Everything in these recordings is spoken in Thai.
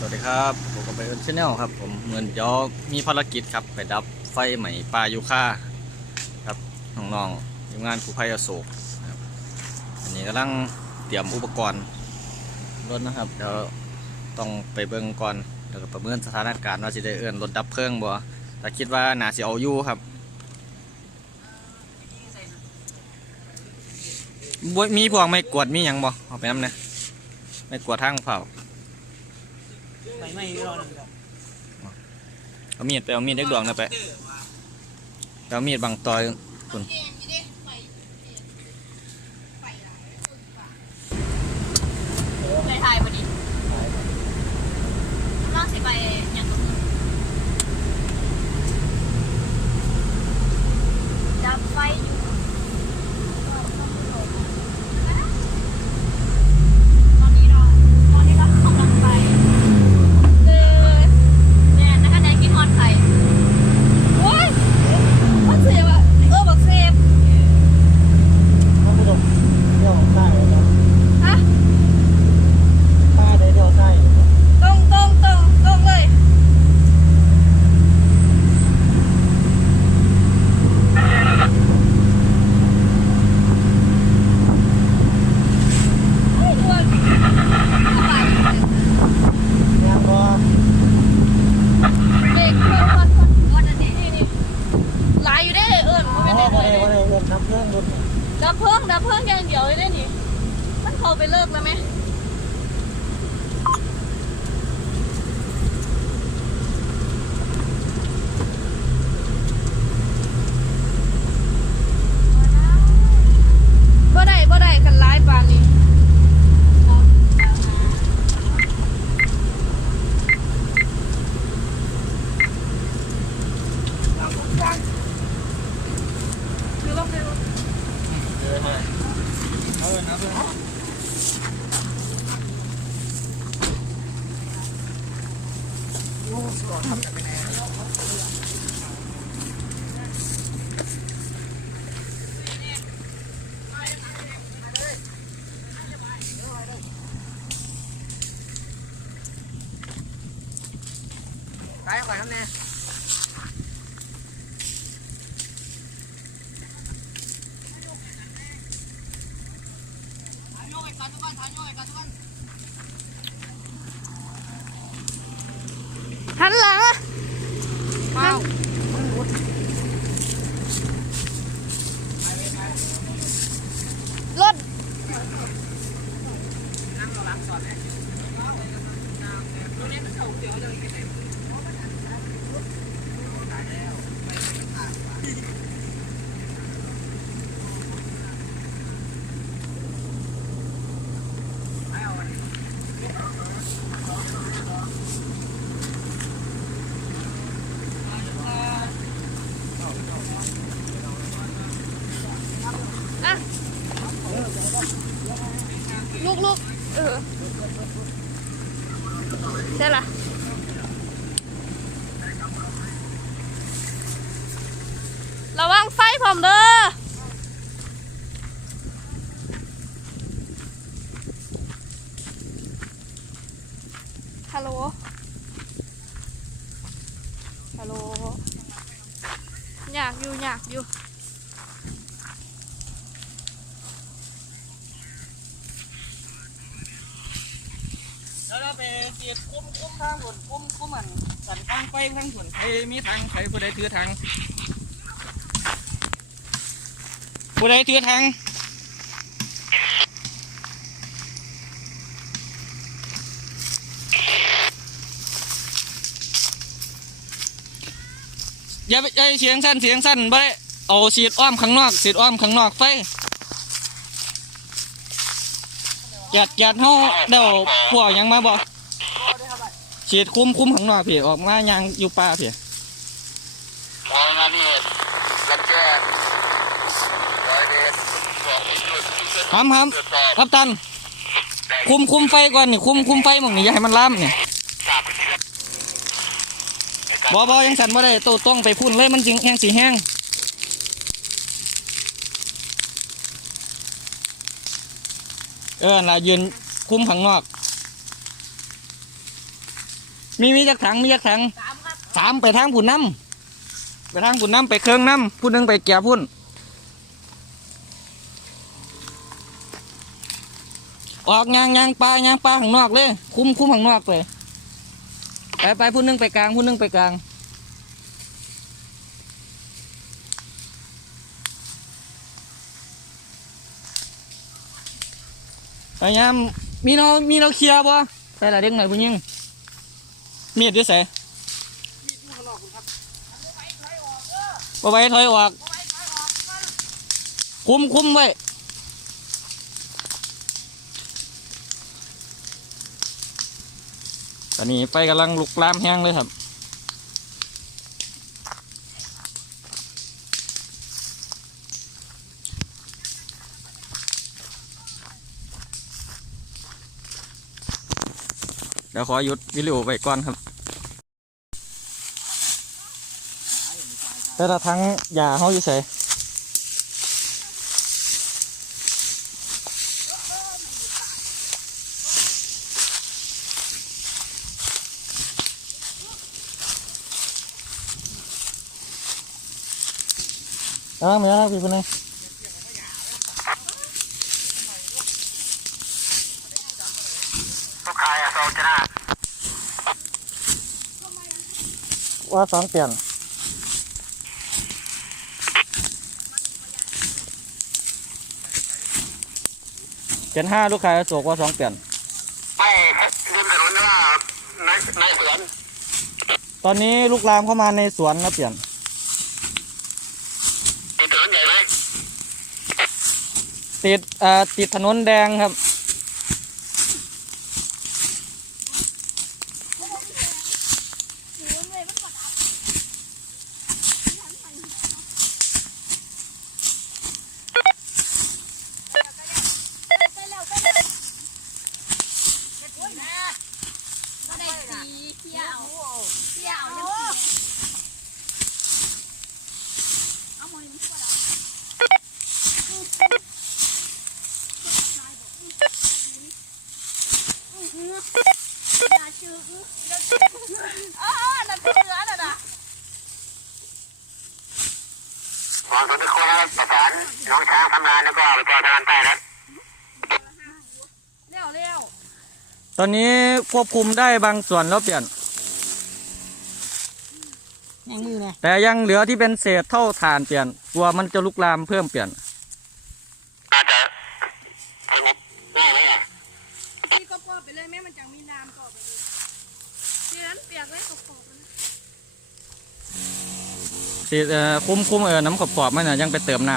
สวัสดีครับผมกับไปเอิร์นชแนลครับ ผมเหมือนเดี๋ยวมีภารกิจครับ ไปดับไฟใหม่ปลายูค่าครับน้องๆทีมงานกู้ภัยอโศกครับอันนี้กำลังเตรียมอุปกรณ์รถนะครับเดี๋ยวต้องไปเบิ่งก่อนแล้วก็ประเมินสถานการณ์ว่าจะได้เอื้อนรถดับเพลิงบ่แต่คิดว่าน่าสิเอาอยู่ครับบ่มีพวกไม่กวดมีหยังบ่เอาไปน้ำเนี่ยไม่กวดทางเผา ไปไม่รอหนึงดอกเอามีดไปเอามีดเล็กดวงนะไปไปเอามีดบางตอยคุณ ไปถ่ายพอดีกำลังสิไปอย่างตรงนี้ดับไฟอยู่ตอนนี้เราตอนนี้เรากำลังไปคือเนี่ยนะคะแนนกินฮอนไข่โอ้ยมันเสียบอะเออบักเซฟ ท่านผู้ชมเดี๋ยวใต้ครับ ฮะ ป้าได้เดี๋ยวใต้ ตรงตรงตรงตรงเลย เฮ้ยด่วนเข้าไป ยังรอ เด็กคนคนคนคนอันนี้นี่นี่หลายอยู่ได้อเอิญมัน อ๋ เป็น อ เด็ก บ่ เล ได้ ย บ่ได้เงินน้ำเครื่องรุน ดับเพิ่งดับเพิ่งอย่างเดียวเลยได้นี่ มัน เอาไปเลิกแล้วไหมบ่ได้บ่ได้กันร้ายปานนี้ คือลงในรถ เออนะเพื่อน ขาย ก่อนครับเนี่ยหันหลัง ลูกลูกเออใช่ละระวังไฟผมเด้อฮัลโหล ฮัลโหล อยากอยู่อยากอยู่ แล้ว เราไปเสียดคุ้มคุ้มทางบนคุ้มคุ้มมันสันทางไปทางบนใครมีทางใครผู้ใดถือทางผู้ใดถือทางอย่าไปอย่าเสียงสั้นเสียงสั้นไปเอาสีดอ้อมข้างนอกสีดอ้อมข้างนอกไฟ หยัดหยัดเฮาเดี๋ยวพวกหยังมาบ่ฉีดคุ้มคุ้มข้างนอกพี่ออกมายางอยู่ป่าพี่มองนะนี่รังแกร้อยเดชบอกให้หยุดหยุดทำทตรวจสอบำกัปตัน คุมคุมไฟก่อนนี่คุมคุมไฟหมองนี่อย่าให้มันลามเนี่ยทราบเป็นที่แล้วในการบ่บ่ยังสั่นบ่ได้โตต้องไปพุ่นเลยมันจิงแห้งสีแห้ง เออน่ะยืนคุมข้างนอก มีมีจักถังมีจักถังสามครับสามไปทางผุนน้ำไปทางผุนน้ำไปเครื่องน้ำผู้หนึงไปแก่พุ่นออกยางยางปลายางปลาข้างนอกเลย คุ้มคุ้มข้างนอกไปไปไปผู้หนึงไปกลางผู้หนึงไปกลาง พยายามมีเรามีเราเคลียร์บ่ใส่ละเด็กหน่อยผู้หญิงมีดด้วยใส่บ่ไว้ถอยออกคุมคุมไว้ตอนนี้ไฟกำลังลุกลามแห้งเลยครับ ดี๋ยวขอหยุดวิดีโอไปก่อนครับ แต่ละทั้งยาเขาอยู่ใส่อ้าวไม่เอาพี่คนนี้ ทุกใครอะโซชนะว่าสองเปลี่ยนเจ็ดห้าลูกค้าโศกว่าสองเปลี่ยนไม่ริมถนนว่าในในสวนตอนนี้ลูกลามเข้ามาในสวนแล้วเปลี่ยนติดถนนใหญ่ไหมติดเอ่อติดถนนแดงครับ ก็ได้สีเที่ยวเที่ยวยังเอาหมดนี่ก็ได้ อย่าชื่ออนั่นคือเรือน่ะนะวางส่วนทุกคนประสานน้องช้างทำงานแล้วก็ไปจอดทางใต้แล้วเร็วเร็วตอนนี้ควบคุมได้บางส่วนแล้วเปลี่ยน ยังมือนะแต่ยังเหลือที่เป็นเศษเท่าฐานเปลี่ยนกลัวมันจะลุกลามเพิ่มเปลี่ยน น่าจะสงบง่ายไหมล่ะ พี่ก็ปอบไปเลยแม่มันจังมีน้ำปอบไปเลยทีนั้นเปียกเลยก็ปอบไปเลย สีคุ้มคุ้มเออน้ำขอบขบๆมันน่ะยังไปเติมน้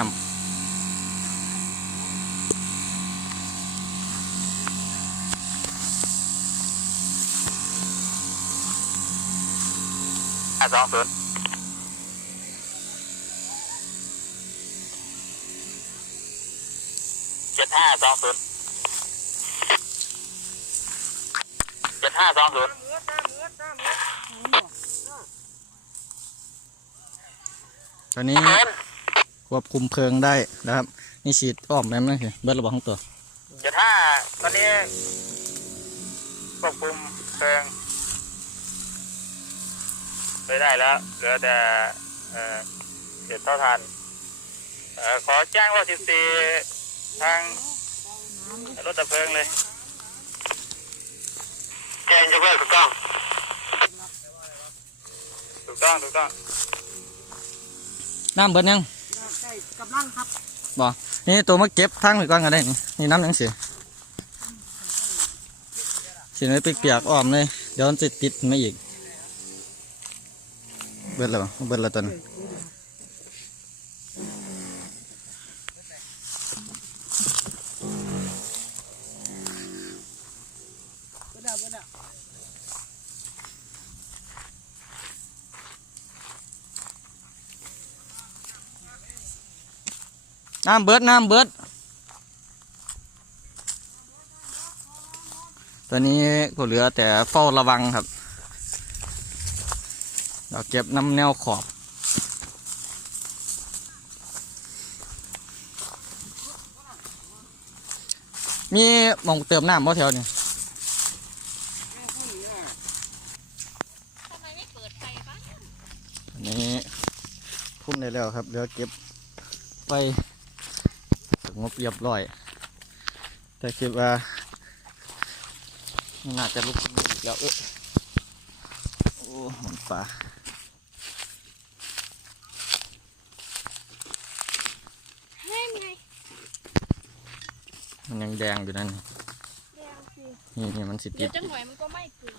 ห้าสองศูนย์เจ็ดห้าสองศูนย์เจ็ดห้าสองศูนย์ำ ตอนนี้ควบคุมเพลิงได้นะครับ นี่ฉีดอ้อมแม่มนั่นคือเบิดระบบของตัวเจ็ดห้าตอนนี้ควบคุมเพลิงไปได้แล้วเหลือแต่เอ่อเศษเท่าทานเอ่อขอแจ้งว่าสิบสี่ทางรถดับเพลิงเลยแจ้งยกเลิกถูกต้องถูกต้องถูกต้อง น้ำเบิดยังกำลังครับบ่นี่ตัวมาเก็บทั้งไปก่อนก็ได้นี่นี่น้ำยังเสียสีนี้เปียกๆอ้อมเลยเดี๋ยวมันจะติดมาอีก เบิดแล้วบ่เบิดแล้วตอนนี้ น้ำเบิดน้ำเบิดตอนนี้ก็เหลือแต่เฝ้าระวังครับ เราเก็บน้ำแนวขอบมีมองเติมน้ำมาแถวนี่นี่พุ่มได้แล้วครับ เดี๋ยวเก็บไป งบเรียบร้อย แต่คิดว่าน่าจะลุกขึ้นอีกแล้วเออโอ้มันป่าให้ไงมันยังแดงอยู่นั่นแดงสินี่นี่มันสิเดี๋ติยวดจังหน่อยมันก็ไหม้เกิน